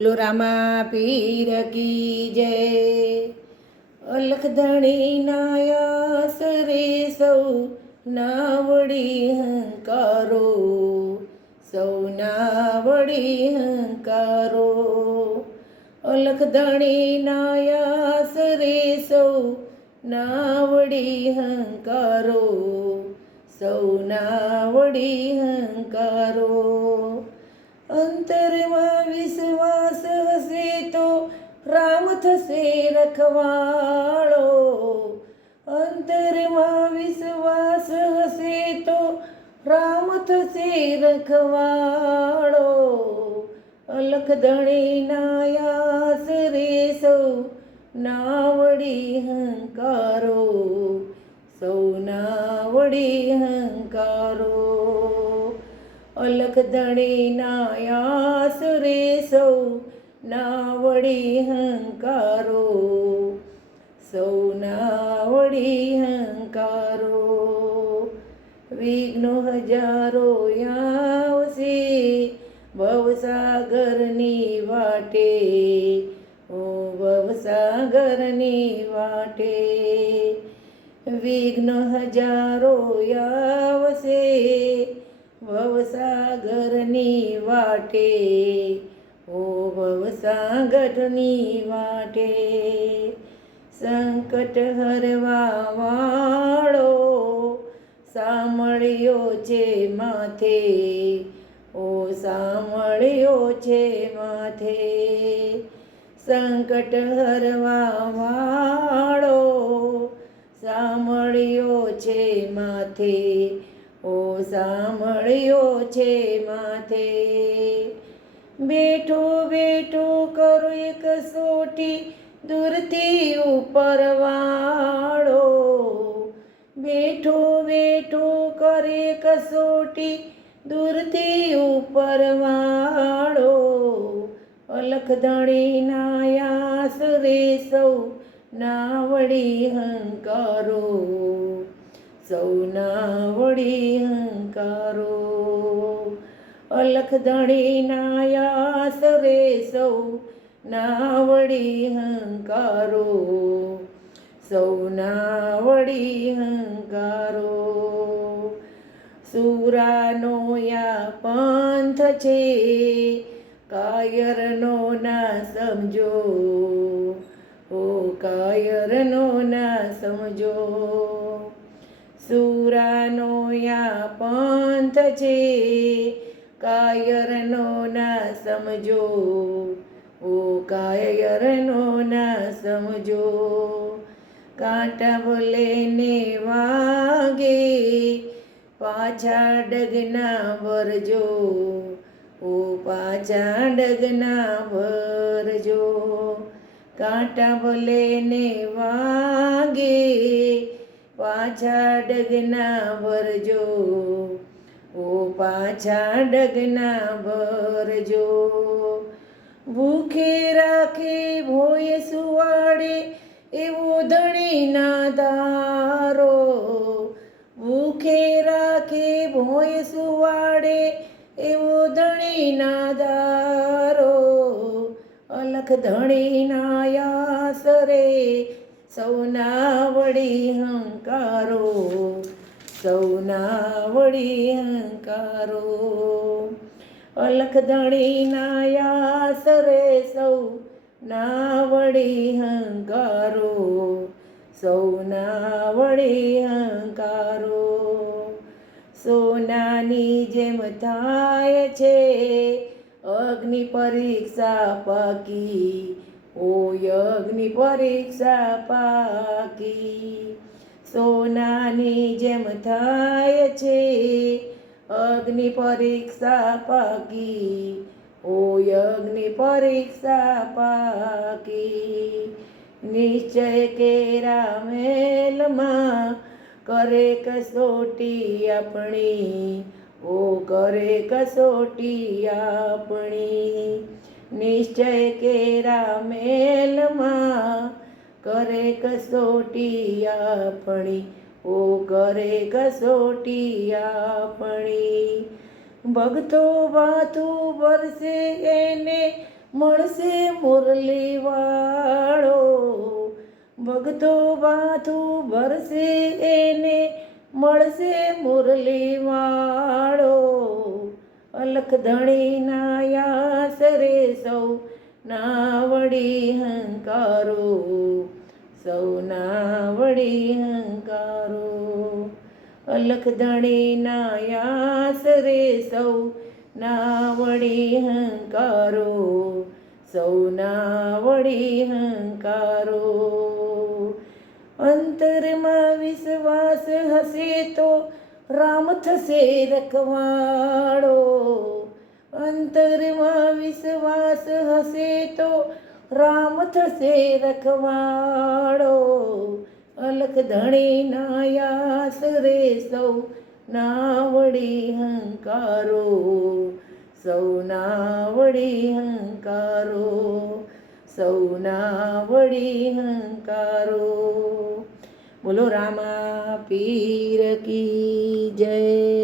બોલો રામા પીર કી જય। અલખ ધણી નાયાસ રે સૌ નાવડી હંકારો, સૌ નાવડી હંકારો। અલખ ધણી નાયાસ રે સૌ નાવડી હંકારો, સૌ નાવડી હંકારો। અંતરમાં વિશ્વાસ હશે તો રામ થશે રખવાળો, અંતરમાં વિશ્વાસ હશે તો રામ થશે રખવાળો। અલખ ધણી નાયાસ રે સૌ નાવડી હંકારો, સૌ નાવડી હંકારો। અલખ ધણી નાયાસ રે સૌ નાવડી હંકારો, સૌ નાવડી હંકારો। વિઘ્નો હજારો આવશે ભવસાગરની વાટે, ઓ ભવસાગરની વાટે। વિઘ્નો હજારો આવશે ભવસાગરની વાટે, ઓ ભવસાગરની વાટે। સંકટ હરવા વાળો સાંભળ્યો છે માથે, ઓ સાંભળ્યો છે માથે। સંકટ હરવા વાળો સાંભળ્યો છે માથે, ઓ સાંભળ્યો છે માથે। બેઠો બેઠો કરો એક સોટી દૂરથી ઉપરવાળો, બેઠો બેઠો કરે કસોટી દૂરથી ઉપરવાળો। અલખ ધણી નાયાસ રે સૌ નાવડી હંકારો, સૌ નાવડી હંકારો। અલખ ધણી નાયાસ રે સૌ નાવડી હંકારો, સૌ નાવડી હંકારો। સુરાનો યા પંથ છે કાયરનો ના સમજો, ઓ કાયરનો ના સમજો। સુરાનો યા પંથ છે કાયરનો ના સમજો, ઓ કાયરનો ના સમજો। કાંટા ભલે ને વાગે પાછા ડગના ભરજો, ઓ પાછા ડગના ભરજો। કાંટા ભલે ને વાગે પાછા ડગના ભરજો, ઓ પાછા ડગના ભરજો। ભૂખે રાખે ભોય સુવાડે એવો ધણી ના ધારો, ભૂખે રાખે ભોય સુવાડે એવો ધણી ના ધારો। અલખ ધણી નાયાસ રે સૌ નાવડી હંકારો, સૌ નાવડી હંકારો। અલખ ધણી નાયાસ રે સૌ નાવડી હંકારો, સૌ નાવડી હંકારો। સોનાની જેમ થાય છે અગ્નિ પરીક્ષા પાકી, ઓ અગ્નિ પરીક્ષા પાકી। સોનાની જેમ થાય છે અગ્નિ પરીક્ષા પાકી, ઓ અગ્નિ પરીક્ષા પાકી। નિશ્ચય કેરા મેલમાં કરે કસોટી આપણી, ઓ કરે કસોટી આપણી। નિશ્ચય કેરા મેલમાં કરે કસોટી આપણી, ઓ કરે કસોટી આપણી। ભક્તો વાતું વરસે એને મળશે મુરલી વાળો, ભગતો બાથું ભરશે એને, મળશે મુરલી વાળો. અલખ ધણીના યાસ રે સૌ ના વળી હંકારો, સૌના વળી હંકારો. અલખ ધણીના યાસ રે સૌ ના વળી હંકારો, સૌના વળી હંકારો. અંતરમાં વિશ્વાસ હશે તો રામ થશે રખવાળો, અંતરમાં વિશ્વાસ હશે તો રામ થશે રખવાળો. અલખ ધણીના યાસ રે સૌ ના વળી હંકારો, સૌના વળી હંકારો, સૌના વળી હંકારો. બોલો રામા પીર કી જય.